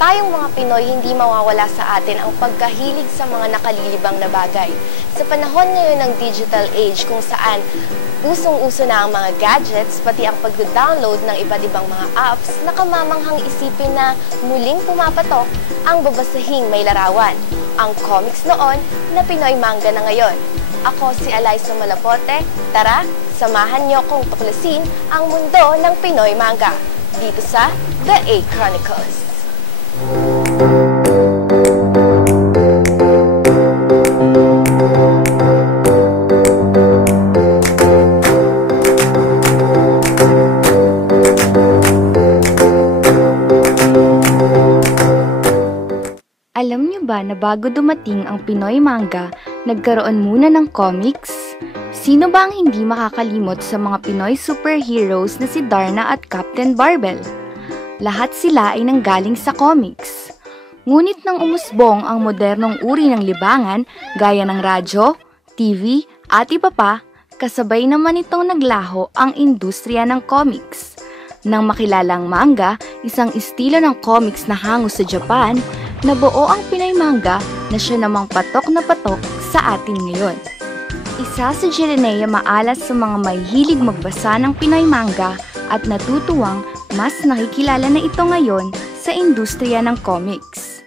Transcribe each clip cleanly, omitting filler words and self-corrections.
Tayong mga Pinoy, hindi mawawala sa atin ang pagkahilig sa mga nakalilibang na bagay. Sa panahon ngayon ng digital age kung saan usong-uso na ang mga gadgets, pati ang pag-download ng iba't ibang mga apps, nakamamanghang isipin na muling pumapatok ang babasahing may larawan. Ang comics noon na Pinoy manga na ngayon. Ako si Alyssa Malapote. Tara, samahan niyo kong tuklasin ang mundo ng Pinoy manga dito sa The A Chronicles. Alam niyo ba na bago dumating ang Pinoy manga, nagkaroon muna ng comics? Sino ba ang hindi makakalimot sa mga Pinoy superheroes na si Darna at Captain Barbell? Lahat sila ay nanggaling sa comics. Ngunit nang umusbong ang modernong uri ng libangan gaya ng radyo, TV at iba pa, kasabay naman itong naglaho ang industriya ng comics. Nang makilalang manga, isang estilo ng comics na hango sa Japan, nabuo ang Pinoy manga na siya namang patok na patok sa atin ngayon. Isa si Jerenea Maalas sa mga may hilig magbasa ng Pinoy manga at natutuwang mas nakikilala na ito ngayon sa industriya ng comics.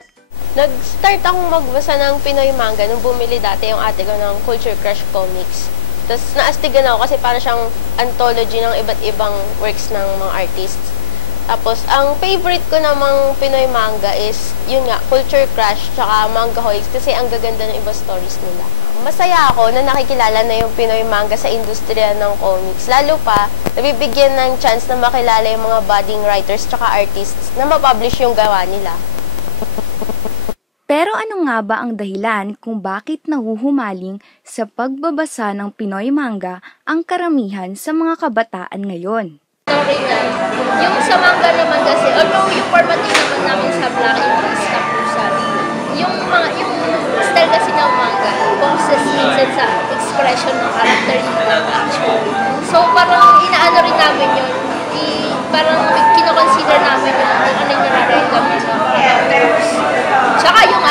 Nag-start akong magbasa ng Pinoy manga nung bumili dati yung ate ko ng Culture Crush Comics. Tapos naastigan ako kasi para siyang anthology ng iba't ibang works ng mga artists. Tapos, ang favorite ko namang Pinoy manga is, yun nga, Culture Crush, tsaka Mangahoids, kasi ang gaganda ng iba stories nila. Masaya ako na nakikilala na yung Pinoy manga sa industriya ng comics. Lalo pa, nabibigyan ng chance na makilala yung mga budding writers tsaka artists na mapublish yung gawa nila. Pero ano nga ba ang dahilan kung bakit nahuhumaling sa pagbabasa ng Pinoy manga ang karamihan sa mga kabataan ngayon? Sorry na. Yung sa manga naman kasi, although yung format naman namin sa Black is kapusan, yung style kasi ng manga, poses minsan sa expression ng character nila actually. So parang inaano rin namin yun, parang kinoconsider namin yun kung ano yung nararamdaman ng characters. Tsaka yung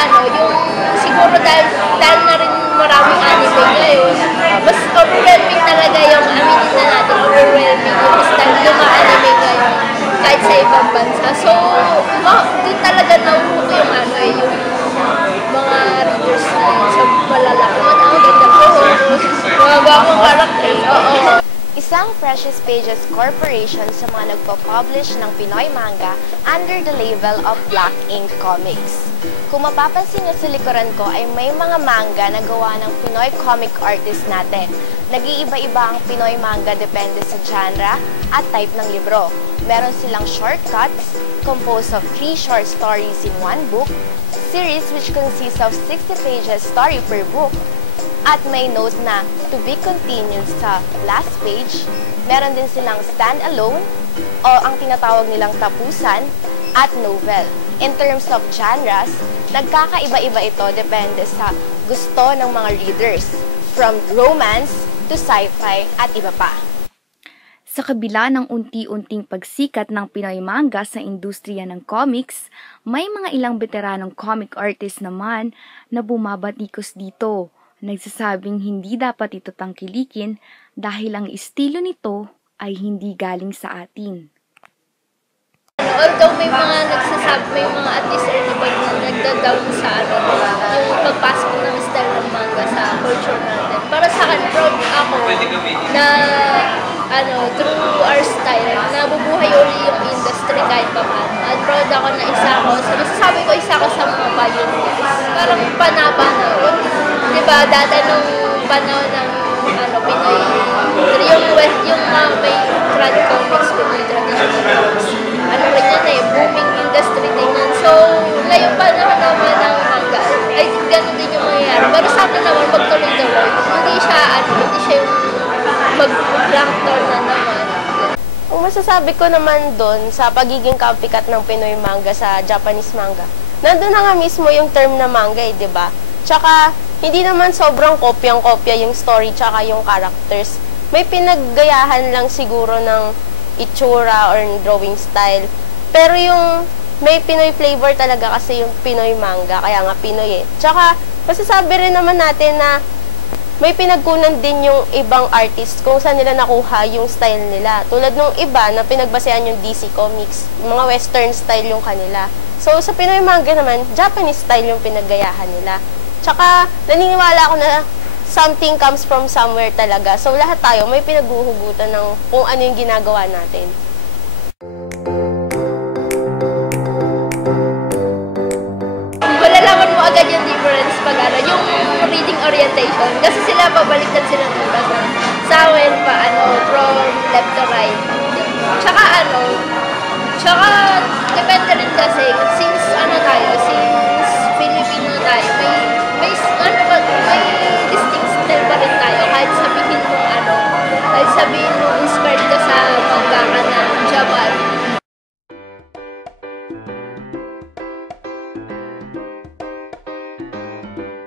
siguro dahil na rin maraming anime ngayon, mas overwhelming talaga yung aminin na natin, overwhelming yung style ng mga anime ngayon, kahit sa ibang bansa. So, doon talaga nahuhuk yung yung mga readers na sa malalaki. Ang ganda ko, mga bagong karakter. Oo. Isang Precious Pages Corporation sa mga nagpo-publish ng Pinoy manga under the label of Black Ink Comics. Kung mapapansin niyo sa likuran ko ay may mga manga na gawa ng Pinoy comic artist natin. Nag-iiba-iba ang Pinoy manga depende sa genre at type ng libro. Meron silang shortcuts, composed of 3 short stories in one book, series which consists of 60 pages story per book, at may note na to be continued sa last page. Meron din silang stand-alone o ang tinatawag nilang tapusan at novel. In terms of genres, nagkakaiba-iba ito depende sa gusto ng mga readers, from romance to sci-fi at iba pa. Sa kabila ng unti-unting pagsikat ng Pinoy manga sa industriya ng comics, may mga ilang veteranong comic artist naman na bumabatikos dito. Nagsasabing hindi dapat ito tangkilikin dahil ang estilo nito ay hindi galing sa atin. Although may mga nagsasabi, may mga at least na nagda-down sa yung pagpasok ng style ng manga sa culture natin. Para sa akin, proud ako na through our style, nabubuhay uli yung industry kahit pa paano. At proud ako na masasabi ko isa ako sa mga pioneers. Parang panahon. Diba, dati nung panahon ng Pinoy, yung may trad comics, Pinoy traditional comics, rin yan booming industry din yan. So, ngayon panahon naman ng manga, I think ganun din yung mangyayari. Pero sa akin naman, magtuloy-tuloy. Hindi siya yung mag-reactor na naman. Ang masasabi ko naman doon sa pagiging copycat ng Pinoy manga sa Japanese manga, nandun na nga mismo yung term na manga di ba? Tsaka, hindi naman sobrang kopyang-kopya yung story tsaka yung characters. May pinaggayahan lang siguro ng itsura or drawing style. Pero yung may Pinoy flavor talaga kasi yung Pinoy manga, kaya nga Pinoy eh. Tsaka, masasabi rin naman natin na may pinagkunan din yung ibang artist kung saan nila nakuha yung style nila. Tulad nung iba na pinagbasehan yung DC Comics, mga western style yung kanila. So, sa Pinoy manga naman, Japanese style yung pinaggayahan nila. Tsaka, naniniwala ako na something comes from somewhere talaga. So, lahat tayo may pinaghuhugutan ng kung ano yung ginagawa natin. Malalaman mo agad yung difference pag yung reading orientation. Kasi sila pabaliktad sila ng basa. Sa akin pa, from left to right. Tsaka, depende rin kasi, since Filipino tayo, may distinct style pa rin tayo. Kahit sabihin mo inspired ka sa mangaka ng Japan.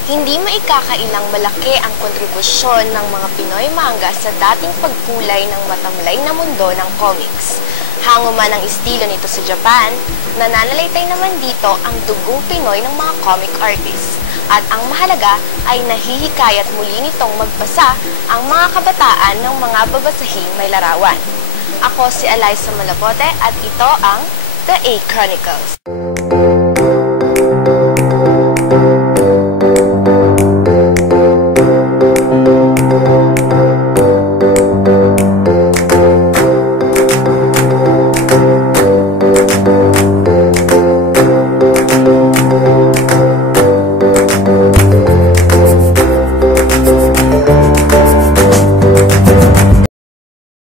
Hindi maikakailang malaki ang kontribusyon ng mga Pinoy manga sa dating pagkulay ng matamlay na mundo ng comics. Hango man ang estilo nito sa Japan, nananalaytay naman dito ang dugong Pinoy ng mga comic artists. At ang mahalaga ay nahihikayat muli nitong magbasa ang mga kabataan ng mga babasahing may larawan. Ako si Eliza Malapote at ito ang The A Chronicles.